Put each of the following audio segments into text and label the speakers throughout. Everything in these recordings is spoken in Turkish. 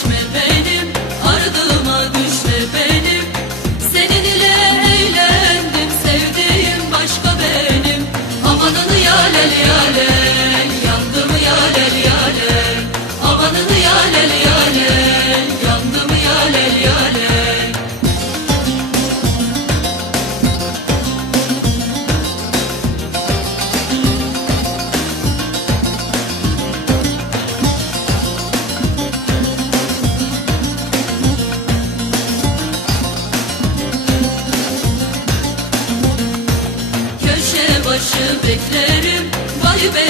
Speaker 1: düşme benim Ardıma düşme benim. Senin eğlendim Sevdiğim başka benim. Amanını yalel. başı beklerim. Vay be.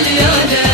Speaker 1: اليوم.